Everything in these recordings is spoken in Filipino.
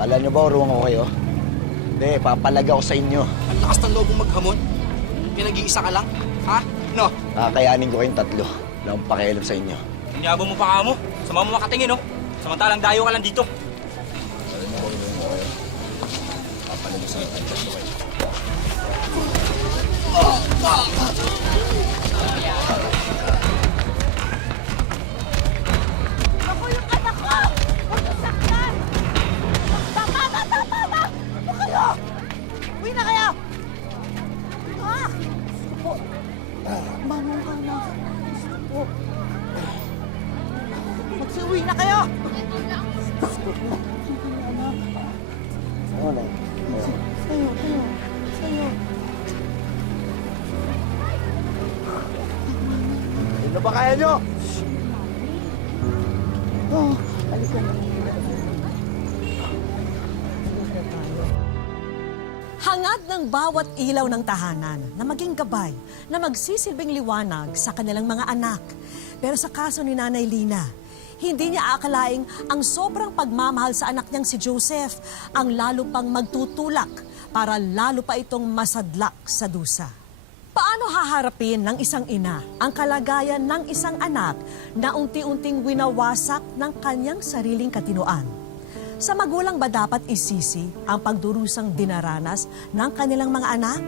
Kala nyo ba urungan ko kayo? Hindi, papalaga ko sa inyo. Ang lakas ng loob mong maghamon. Pinag-iisa ka lang, ha? No? Kakayanin ko kayong tatlo. Wala akong pakialam sa inyo. Inyabang mo pa ka mo. Sama mo makatingin, no? Samantalang dayo ka lang dito. Papalaga sa inyo tatlo kayo. Ako yung anak ko! Huwag yung saktan! Tama! Ano kayo? Uwi na kayo! Ah! Gusto po. Manong ka na. Gusto po. Magsiuwi na kayo! Gusto po. Anak. Ano na? Sa'yo. Ano ba kaya nyo? Oh, halika na. Hangad ng bawat ilaw ng tahanan na maging gabay na magsisilbing liwanag sa kanilang mga anak. Pero sa kaso ni Nanay Lina, hindi niya akalaing ang sobrang pagmamahal sa anak niyang si Joseph ang lalo pang magtutulak para lalo pa itong masadlak sa dusa. Paano haharapin ng isang ina ang kalagayan ng isang anak na unti-unting winawasak ng kanyang sariling katinoan? Sa magulang ba dapat isisi ang pagdurusang dinaranas ng kanilang mga anak?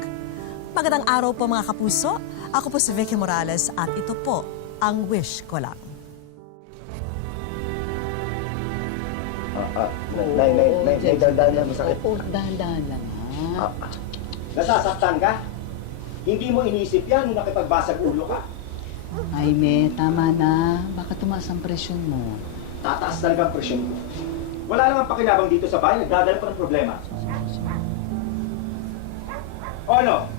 Magandang araw po mga kapuso. Ako po si Vicky Morales at ito po ang Wish Ko Lang. Nay, dahan-dahan lang masakit. Oo, dahan-dahan lang, ha? Nasasaktan ka? Hindi mo inisip yan nung nakipagbasag ulo ka. Jaime, tama na. Baka tumaas ang presyon mo. Tataas talaga ang presyon mo. Wala namang pakinabang dito sa bahay, nagdadala pa ng problema. O ano?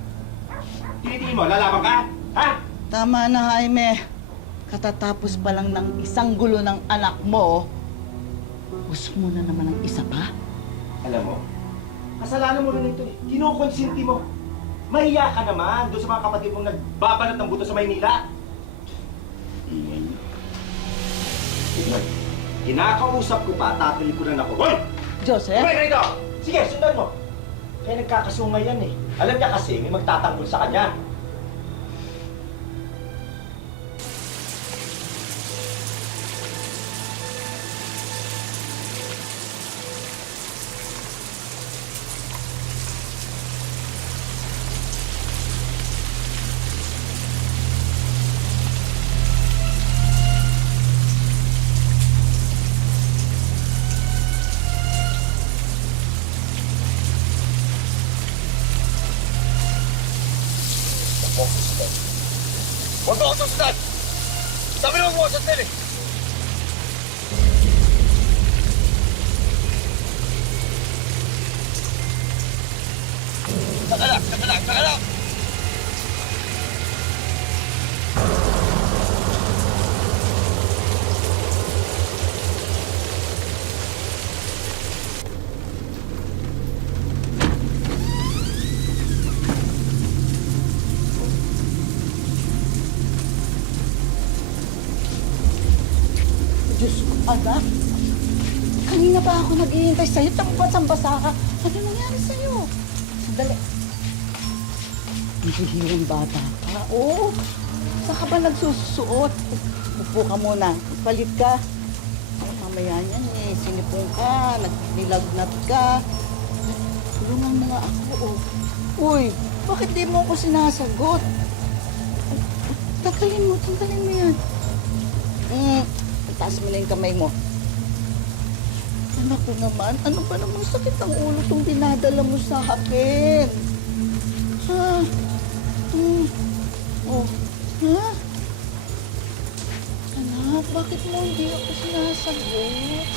Tinitingin mo, lalaban ka? Ha? Tama na, Jaime. Katatapos pa lang ng isang gulo ng anak mo, gusto mo na naman ng isa pa? Alam mo, kasalanan mo rin ito eh. Kinukonsinti mo. Mahiya ka naman doon sa mga kapatid mong nagbabanat ng buto sa Maynila. Ingay niyo. Tignan, kinakausap ko pa, tatalikuran ako. Hoy! Joseph? Kumay ka rito! Sige, sundan mo. Kaya nagkakasungay yan eh. Alam niya kasi may magtatanggol sa kanya. Huwag ako susundan! Sabi naman mo ako susundan eh! Saka lang! Diyos ko, anak. Kanina pa ako naghihintay sa'yo. Tambas-ambasa ka. Ano nangyari sa'yo? Sandali. Hihirang bata ka. Oo. Saan ka ba nagsusuot? Upo ka muna. Palit ka. Mamaya niyan eh. Sinipong ka. Nagnilagnat ka. Tulungan mo nga ako. Uy, bakit di mo ako sinasagot? Tanggalin mo yan. Taas mo na yung kamay mo. Anak ko naman, ano ba namang sakit ang ulo itong dinadala mo sa akin? Ha? Oh, ha? Anak, bakit mo hindi ako sinasagot?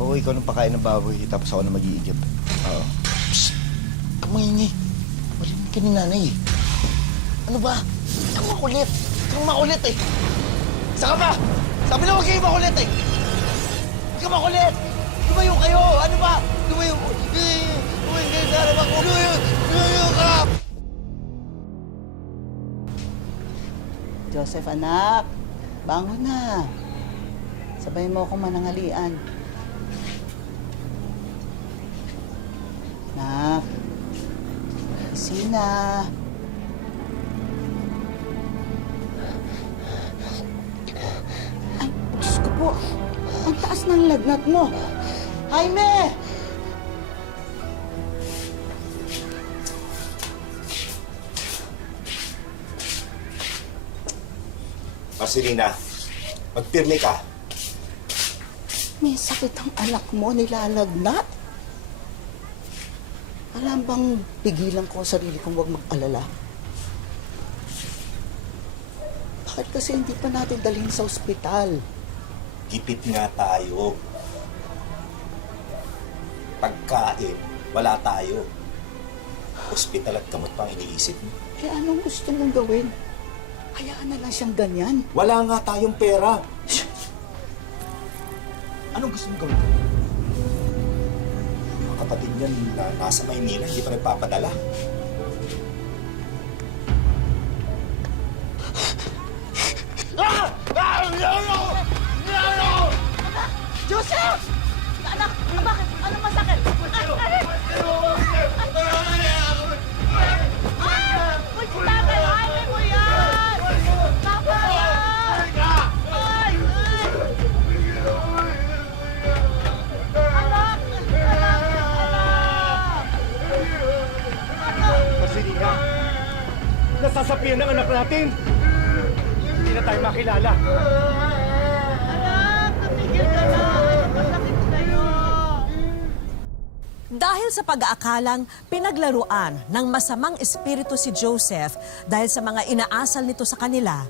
Oo, ikaw nang pakain ng baboy, tapos ako na mag-iigip. Oo. Psst! Kamahingi. Marinig ka ni nanay eh. Ano ba? Ikaw makulit. Ikaw makulit eh. Saka ba? Sabi na huwag kayo makulit eh. Ikaw makulit. Lumayo kayo. Ano ba? Lumayo. Lumayo kayo sa harap ako. Lumayo ka. Joseph, anak. Bangon na. Sabayin mo ako manangalian. Anak. Sina. Ay, Diyos ko po. Ang taas ng lagnat mo. Jaime! Marcelina, magpirme ka. May sakit ang anak mo, nilalagnat. Alam bang pigilan ko ang sarili kong huwag mag-alala? Bakit kasi hindi pa natin dalhin sa ospital? Gipit nga tayo. Pagkain, wala tayo. Ospital at gamot pang iniisip mo. Eh anong gusto mong gawin? Hayaan na lang siyang ganyan. Wala nga tayong pera. Anong gusto mong gawin? Mga kapatid niyan na nasa Maynila, hindi pa nagpapadala. Joseph! Anak, bakit? Ano masakit? Uy, tatay, ayaw mo yan! Tama yan! Ay! Anak! Marcelina, nasasapian ng anak natin. Hindi na tayo makilala. Anak! Tumigil ka na! Masakit sa'yo! Dahil sa pag-aakalang pinaglaruan ng masamang espiritu si Joseph dahil sa mga inaasal nito sa kanila,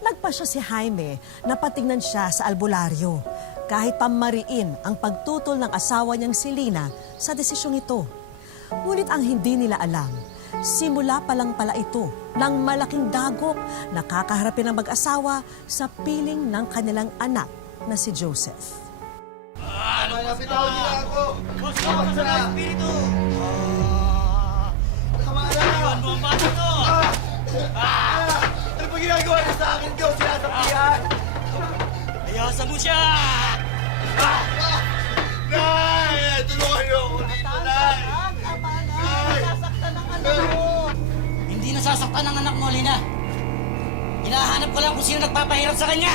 nagpasya si Jaime na patingnan siya sa albularyo kahit pamariin ang pagtutol ng asawa niyang si Lina sa desisyong ito. Ngunit ang hindi nila alam, simula pa lang pala ito ng malaking dagok na kakaharapin ng mag-asawa sa piling ng kanilang anak na si Joseph. Ano pa ginagawa niyo sa akin, Diyos? Sinasapian! Ayasan mo siya! Nay! Tulungan niyo ako dito, Nay! Tama na! Nasasaktan ang anak mo! Hindi nasasaktan ang anak mo, Lina. Hinahanap ko lang kung sino nagpapahirap sa kanya.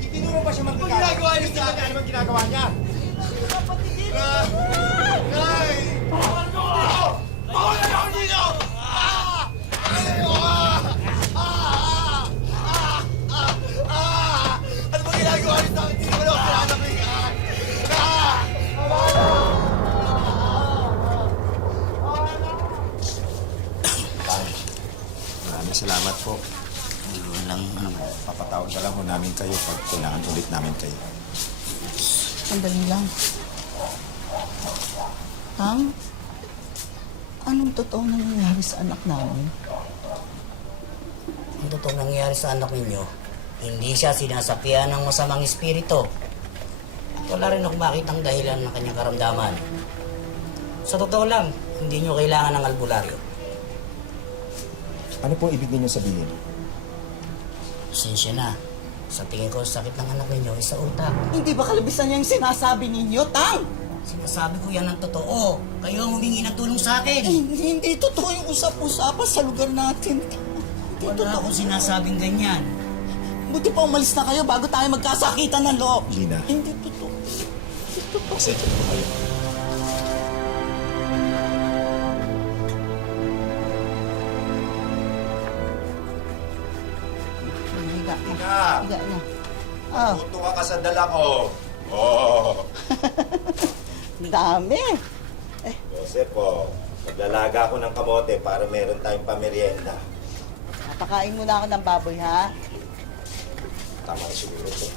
Itinuro ba siya magkakaroon? Ginagawa niyo sa akin? Ano ginagawa niya? Nay! Bawal mo ako! Bawal na ako dito! Ano ba ginagawa niyo sa akin? Hindi naman ako sinasabihan! Maraming salamat po. Papatawag na lang ho namin kayo pag kailangan ulit namin kayo. Sandali lang. Tang, anong totoo nangyayari sa anak namin? Ang totoong nangyayari sa anak ninyo, hindi siya sinasapian ng masamang espiritu. Wala rin akong makitang dahilan ng kanyang karamdaman. Sa totoo lang, hindi nyo kailangan ng albularyo. Ano po ibig ninyo sabihin? Pasensya na. Sa tingin ko, sakit ng anak ninyo ay sa utak. Hindi ba kalabisan niya yung sinasabi ninyo, Tang? Sinasabi ko yan ng totoo. Kayo ang humingi ng tulong sa akin. Hindi totoo yung usap-usapan sa lugar natin. Hindi Wala totoo. akong sinasabing ganyan. Buti pa umalis na kayo bago tayo magkasakitan ng loob. Lina. Hindi totoo. Hindi totoo. Pasensya po kayo. Higa na. Lina! Higa na. Ah, Tutuwa ka sa dala ko. Oh. dami. Joseph, oh. Maglalaga ako ng kamote para meron tayong pamerienda. Napakain muna ako ng baboy, ha? Tama na siguro ito.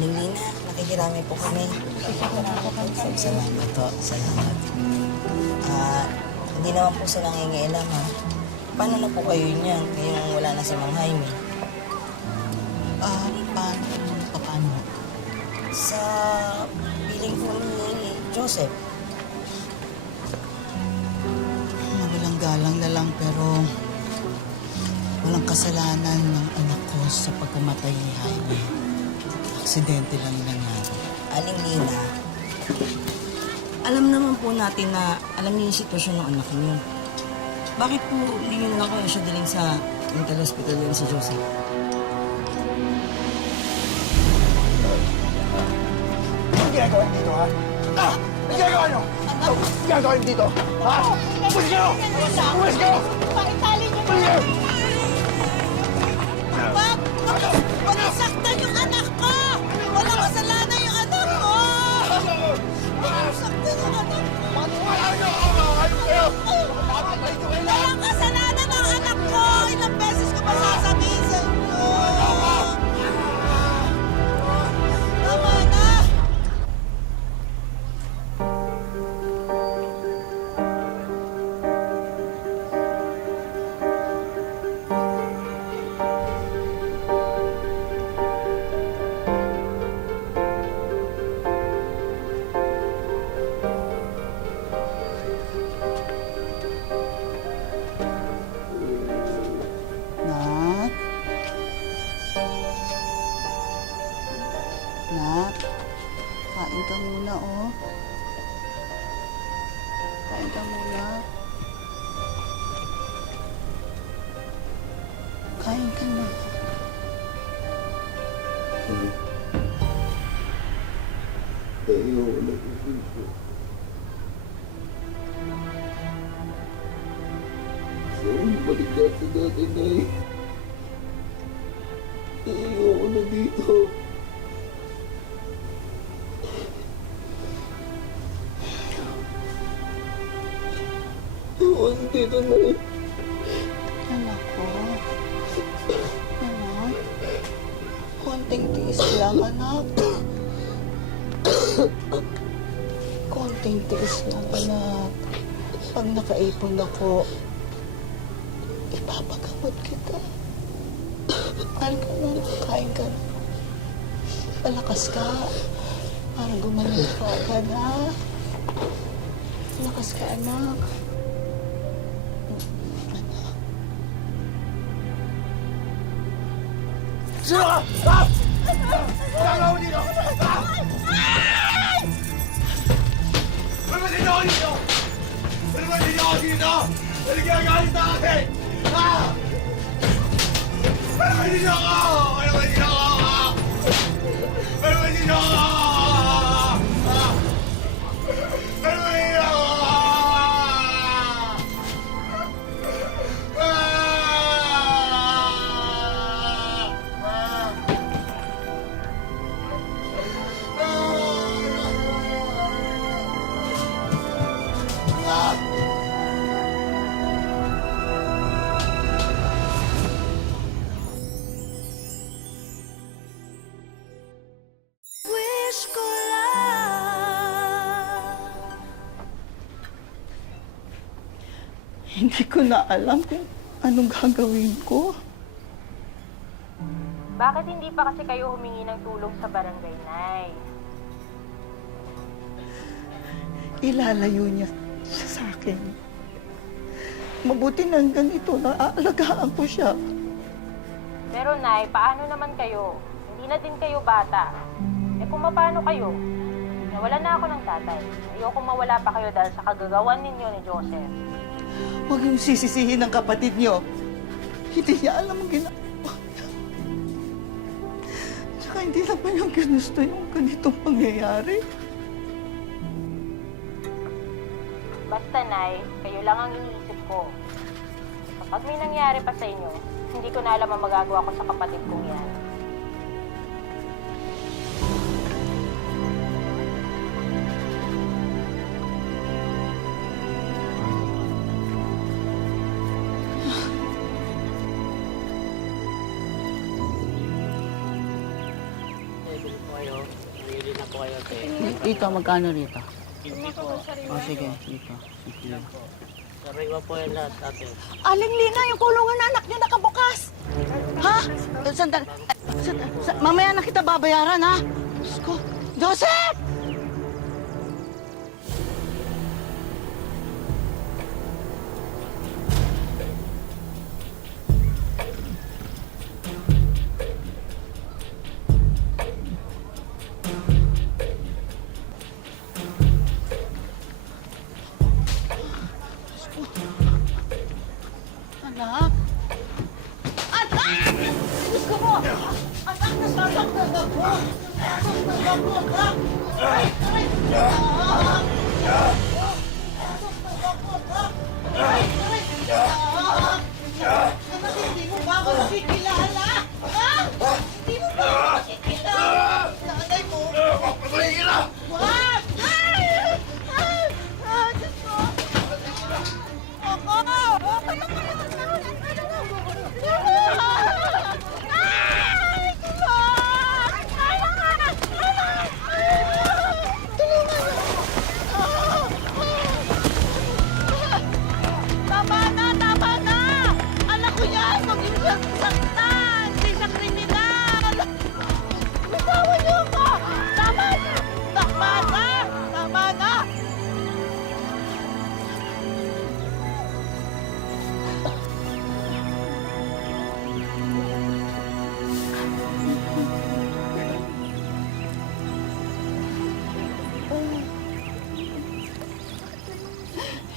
Aling Lina, nakikirami po kami. Salamat po, salamat. Hindi naman po sa nangingialam ha. Paano na po kayo niyan ngayong wala na si Mang Jaime? Paano? Sa piling po ni Joseph. Mawalang galang na lang pero walang kasalanan ng anak ko sa pagkamatay ni Jaime. Aksidente lang nangyari. Aling Lina, alam naman po natin na alam niyo yung sitwasyon ng anak niyo. Bakit po hindi niyo na lang kayo siya daling sa mental hospital yan si Joseph? Anong ginagawa niyo dito, ha? Anong ginagawa niyo? Anong ginagawa niyo dito? Ha? Umalis kayo! Umalis kayo! Pakitali niyo Umalis kayo! Wag! Wag isaktan yung anak ko! Walang kasalanan yung anak ko! Wag isaktan yung anak ko! Wala niyo ako! Ano kayo? Walang kasalanan ng anak ko! Ilang beses ko pa sasabihin sa inyo! Tama na! Nak? Nak? Kain ka muna, oh. Kain ka muna. Kain ka na. Balik na sa dati, Nay. Ayoko na dito. Ayoko na dito, Nay. Anak ko. Anak. Konting tiis lang, anak. Konting tiis lang, anak. Pag nakaipon ako, ipapagamot kita. Mahal ka na, kain ka na. Malakas ka. Para gumaling ka agad, ha? Malakas ka, anak. Sino ka? Ha? Ginagawa mo dito? Ha? Ano ba dito ako dito? Ano ba dito ako dito? Ano ginagalit sa akin? Ha? Ano ba dito ako? Ano ba dito ako? Ano ba dito ako? Ha? Ano ba dito ako? Wish ko lang. Hindi ko na alam kung anong gagawin ko. Bakit hindi pa kasi kayo humingi ng tulong sa barangay, Nay? Ilalayo niya siya sa akin. Mabuti na ganito, naaalagaan ko siya. Pero Nay, paano naman kayo? Hindi na din kayo bata. Eh kung paano kayo? Nawalan na ako ng tatay. Ayoko mawala pa kayo dahil sa kagagawan ninyo ni Joseph. Huwag yung sisisihin ng kapatid niyo. Hindi niya alam ang ginagawa niya. Tsaka hindi naman yung ginusto yung ganitong pangyayari. Basta, Nay, kayo lang ang iniisip ko. Kapag may nangyari pa sa inyo, hindi ko na alam ang magagawa ko sa kapatid kong yan. Bili po kayo. kayo, te. Dito, magkano rito? Hindi po. O, sige, dito. Sige. Sariwa po yung lahat, ate. Aling Lina, yung kulungan na anak niya nakabukas. Ha? Sandali. Mamaya na kita babayaran, ha? Diyos ko. Joseph! Anak? Anak! Diyos ko mo! Anak, nasasaktan ako! Nasasaktan ako, anak! Aray! Aray! Anak! Nasasaktan ako, anak! Aray! Aray! Anak! Anak, hindi mo ba ako nakikilala? Ha? Hindi mo ba ako nakikilala? Nanay mo! Pagpatuloy ka na! Wag! Ay! Ay! Ah, Diyos ko! Ako! Tama na! Anak ko yan! Huwag yung saktan! Hindi siya kriminal! Bitawan niyo ako! Tama na! Tama na!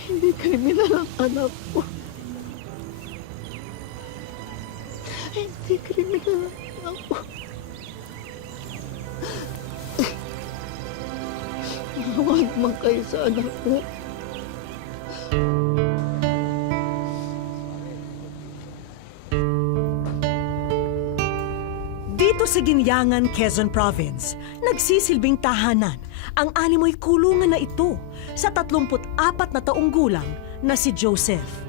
Hindi kriminal ang anak ko. Hindi kriminal ang anak ko. Huwag man kayo sa anak ko. Dito sa Ginyangan, Quezon Province, nagsisilbing tahanan ang animoy kulungan na ito sa 34 na taong gulang na si Joseph.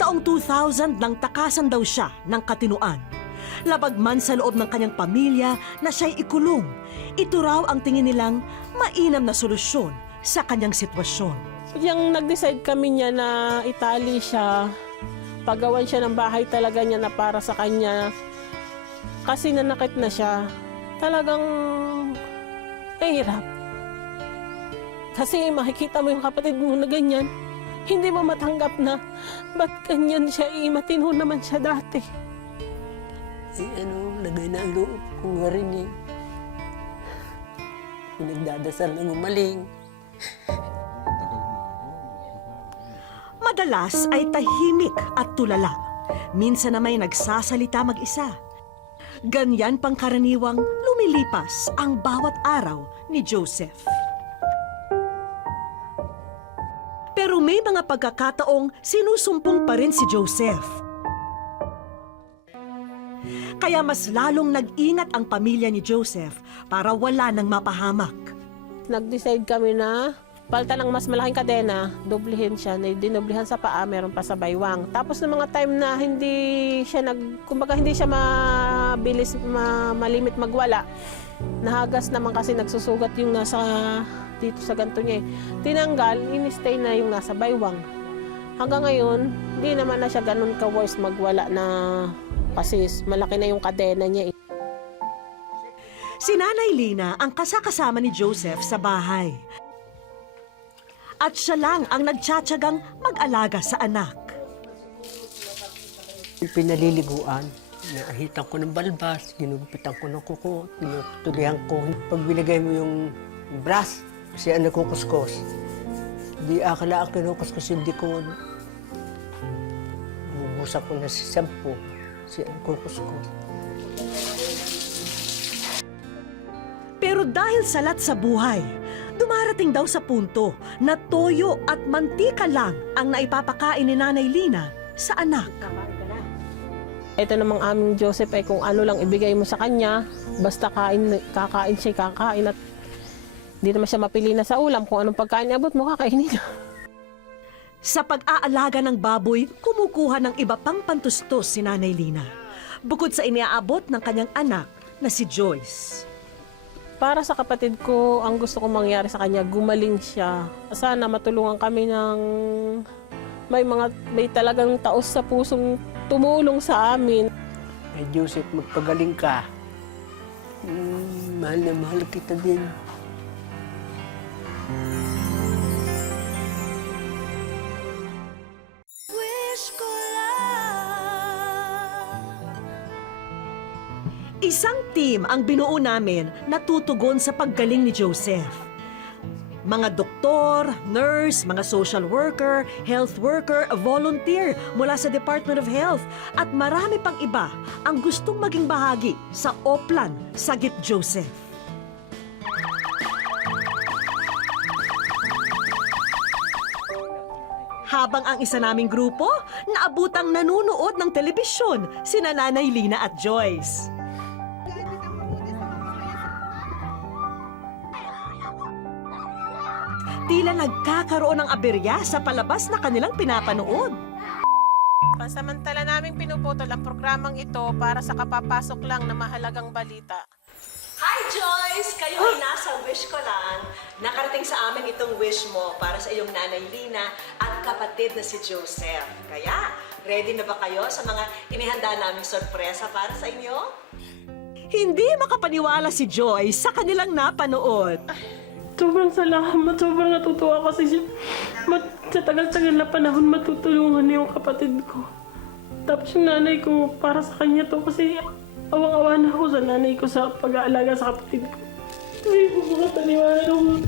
Taong 2000 nang takasan daw siya ng katinuan. Labag man sa loob ng kanyang pamilya na siya'y ikulong, ito raw ang tingin nilang mainam na solusyon sa kanyang sitwasyon. Yung nag-decide kami niya na itali siya, pagawan siya ng bahay talaga niya na para sa kanya. Kasi nanakit na siya, talagang hirap. Kasi makikita mo yung kapatid mo na ganyan, hindi mo matanggap na ba't ganyan siya, matino naman siya dati. Lagay na ang loob ko nga rin eh. Nagdadasal ng umaling. Madalas ay tahimik at tulala. Minsan na may nagsasalita mag-isa. Ganyan pang karaniwang lumilipas ang bawat araw ni Joseph. Pero may mga pagkakataong sinusumpong pa rin si Joseph. Kaya mas lalong nag-ingat ang pamilya ni Joseph para wala nang mapahamak. Nag-decide kami na palta ng mas malaking kadena, doblihin siya, dinoblihan sa paa, meron pa sa baywang. Tapos ng mga time na hindi siya kumbaga hindi siya mabilis, malimit magwala, nahagas naman kasi nagsusugat yung nasa dito sa ganto niya eh. Tinanggal, in-stay na yung nasa baywang. Hanggang ngayon, hindi naman na siya ganun ka-worse magwala na kasi malaki na yung kadena niya eh. Si Nanay Lina ang kasakasama ni Joseph sa bahay. At siya lang ang nagtsatsagang mag-alaga sa anak. Pinaliliguan, naahitan ko ng balbas, ginugupitan ko ng kuko, tinutulihan ko. Pag binigay mo yung brush, siya ang nagkukuskos. Di akala ang kinukuskos yung dikon. Bubusak ko na si shampoo, siya ang kukuskos. Pero dahil salat sa buhay, dumarating daw sa punto na toyo at mantika lang ang naipapakain ni Nanay Lina sa anak. Ito namang aming Joseph ay kung ano lang ibigay mo sa kanya, basta kakain siya, kakain at hindi naman siya mapili na sa ulam. Kung anong pagkain abot mo, kakainin niya. Sa pag-aalaga ng baboy, kumukuha ng iba pang pantustos si Nanay Lina. Bukod sa iniaabot ng kanyang anak na si Joyce. Para sa kapatid ko, ang gusto kong mangyari sa kanya, gumaling siya. Sana matulungan kami ng may talagang taos sa pusong tumulong sa amin. Ay, Joseph, magpagaling ka. Mahal na mahal kita din. Isang team ang binuo namin na tutugon sa paggaling ni Joseph. Mga doktor, nurse, mga social worker, health worker, volunteer mula sa Department of Health at marami pang iba ang gustong maging bahagi sa Oplan Sagip Joseph. Habang ang isa naming grupo, naabutang nanunood ng telebisyon, sina Nanay Lina at Joyce. Tila nagkakaroon ng aberya sa palabas na kanilang pinapanood. Pansamantala naming pinuputol ang programang ito para sa kapapasok lang na mahalagang balita. Hi Joyce! Kayo ay nasa wish ko lang. Nakarating sa amin itong wish mo para sa iyong Nanay Lina at kapatid na si Joseph. Kaya, ready na ba kayo sa mga inihanda naming sorpresa para sa inyo? Hindi makapaniwala si Joyce sa kanilang napanood. Sobrang salamat, sobrang natutuwa kasi sa tagal-tagal na panahon matutulungan niya yung kapatid ko. Tapos yung nanay ko, para sa kanya to kasi awang-awa na ako sa nanay ko sa pag-aalaga sa kapatid ko. Hindi ko makataniwala nung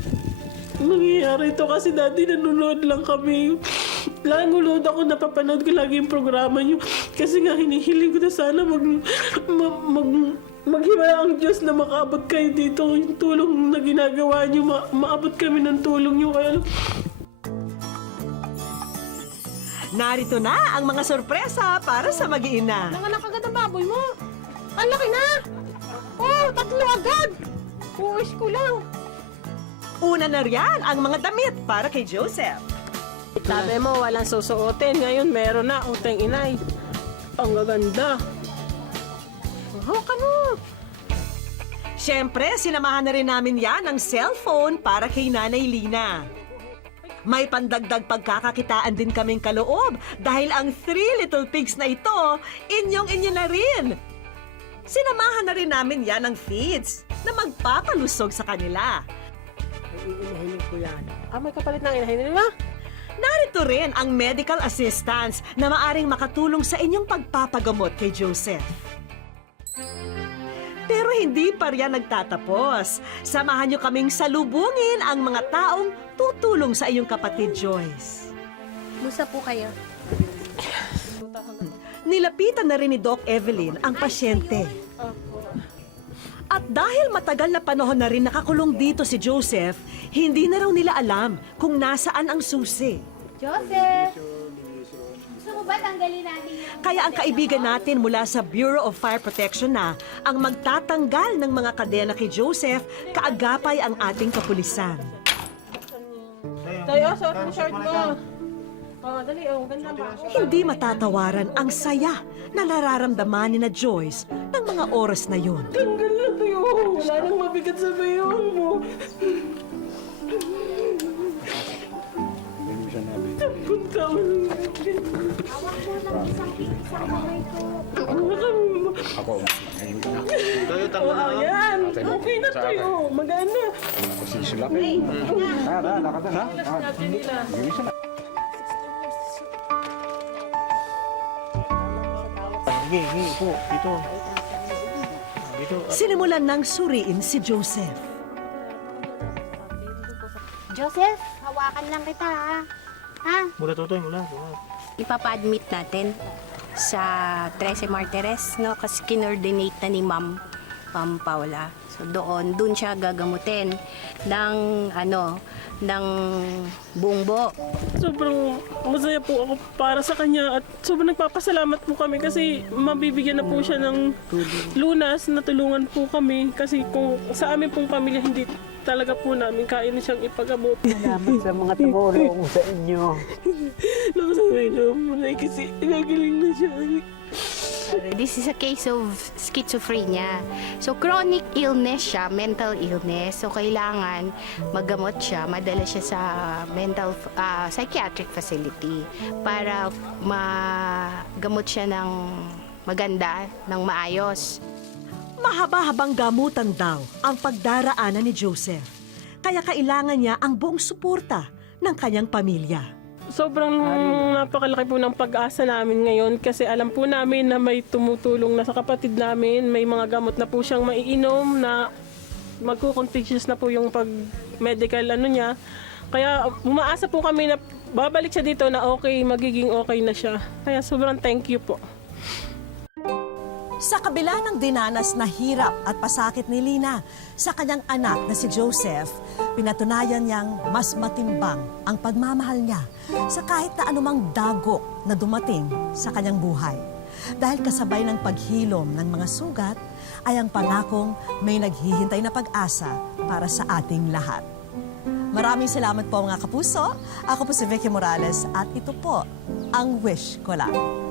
mangyayari ito kasi dati nanonood lang kami. Laging ulood ako, napapanood ko lagi yung programa niyo. Kasi nga hinihiling ko na sana maghimaya ang Diyos na makaabot kayo dito. Yung tulong na ginagawa niyo, maabot kami ng tulong niyo. Kaya Narito na ang mga sorpresa para sa mag-iina. nanganak agad ang baboy mo. Ang laki na! Oh, 3 agad! Uwis ko lang. Una na riyan ang mga damit para kay Joseph. Sabi mo, walang susuotin. Ngayon, meron na. Uteng inay. Ang gaganda. Hawakan mo. Siyempre, sinamahan na rin namin yan ng cellphone para kay Nanay Lina. May pandagdag pagkakakitaan din kaming kaloob dahil ang 3 little pigs na ito, inyong-inyo na rin. Sinamahan na rin namin yan ng feeds na magpapalusog sa kanila. Ay, inahinin ko yan. May kapalit ng inahin nila. Narito rin ang medical assistance na maaring makatulong sa inyong pagpapagamot kay Joseph. Pero hindi pa riyan nagtatapos. Samahan niyo kaming salubungin ang mga taong tutulong sa iyong kapatid Joyce. Musta po kayo? Nilapitan na rin ni Doc Evelyn ang pasyente. At dahil matagal na panahon na rin nakakulong dito si Joseph, hindi na raw nila alam kung nasaan ang susi. Joseph! Gusto mo ba tanggalin natin yung... Kaya ang kaibigan natin mula sa Bureau of Fire Protection na ang magtatanggal ng mga kadena kay Joseph, kaagapay ang ating kapulisan. Tayo, suot mo shirt mo. Dali, ganda ba? Hindi matatawaran ang saya na nararamdaman ni na Joyce ng mga oras na yun. Tanggal na tayo. Wala nang mabigat sa bayong mo. Punta mo. Ayan. Okay na tayo. Magana. Sinimulan ng suriin si Joseph. Joseph, hawakan lang kita ha. Ha? Mula tutoy, mula. Ipapa-admit natin sa 13 Martires, no? Kasi kinordinate na ni Ma'am Paula. So doon siya gagamutin ng ng buong buo. Sobrang masaya po ako para sa kanya at sobrang nagpapasalamat po kami kasi mabibigyan na po siya ng lunas na tulungan po kami kasi kung sa amin pong pamilya hindi talaga po namin kaya na siyang ipagamot. Salamat sa mga tumulong sa inyo. Nakasabay na po na kasi nagaling na siya. This is a case of schizophrenia. So chronic illness siya, mental illness. So kailangan maggamot siya, madala siya sa mental psychiatric facility para magamot siya ng maganda, ng maayos. Mahaba-habang gamutan daw ang pagdaraanan ni Joseph. Kaya kailangan niya ang buong suporta ng kanyang pamilya. Sobrang napakalaki po ng pag-asa namin ngayon kasi alam po namin na may tumutulong na sa kapatid namin. May mga gamot na po siyang maiinom na magkukontagious na po yung pag-medical niya. Kaya umaasa po kami na babalik siya dito na okay, magiging okay na siya. Kaya sobrang thank you po. Sa kabila ng dinanas na hirap at pasakit ni Lina sa kanyang anak na si Joseph, pinatunayan niyang mas matimbang ang pagmamahal niya sa kahit na anumang dagok na dumating sa kanyang buhay. Dahil kasabay ng paghilom ng mga sugat ay ang pangakong may naghihintay na pag-asa para sa ating lahat. Maraming salamat po mga kapuso. Ako po si Vicky Morales at ito po ang Wish Ko Lang.